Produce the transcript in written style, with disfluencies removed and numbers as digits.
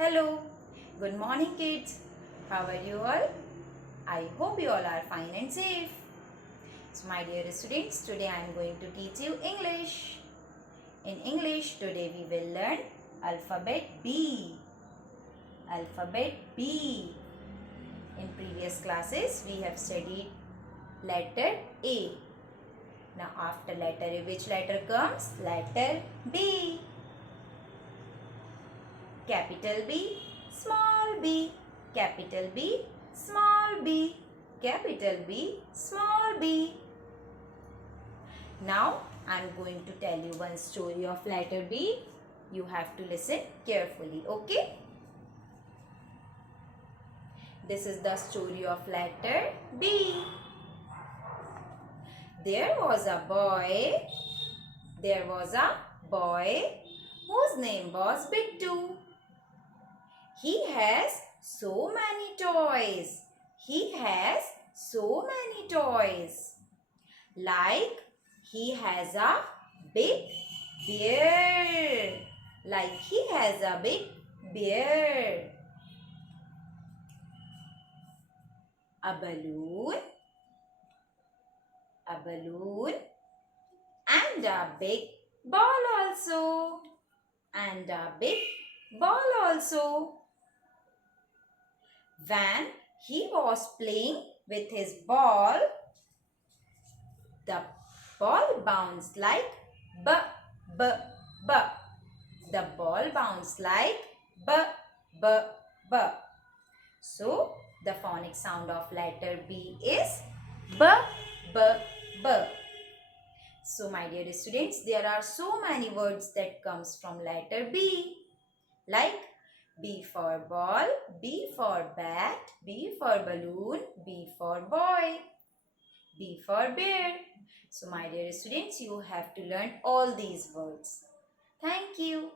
Hello, good morning kids. How are you all? I hope you all are fine and safe. So my dear students, today I am going to teach you English. In English, today we will learn alphabet B. Alphabet B. In previous classes, we have studied letter A. Now after letter A, which letter comes? Letter B. Capital B, small b, capital B, small b, capital B, small b. Now I am going to tell you one story of letter B. You have to listen carefully, okay? This is the story of letter B. There was a boy whose name was Bittu. He has so many toys. Like he has a big bear. A balloon, and a big ball also. When he was playing with his ball, the ball bounced like b, b, b. The ball bounced like b, b, b. So, the phonic sound of letter B is b, b, b. So, my dear students, there are so many words that comes from letter B. Like B for ball, B for bat, B for balloon, B for boy, B for bear. So my dear students, you have to learn all these words. Thank you.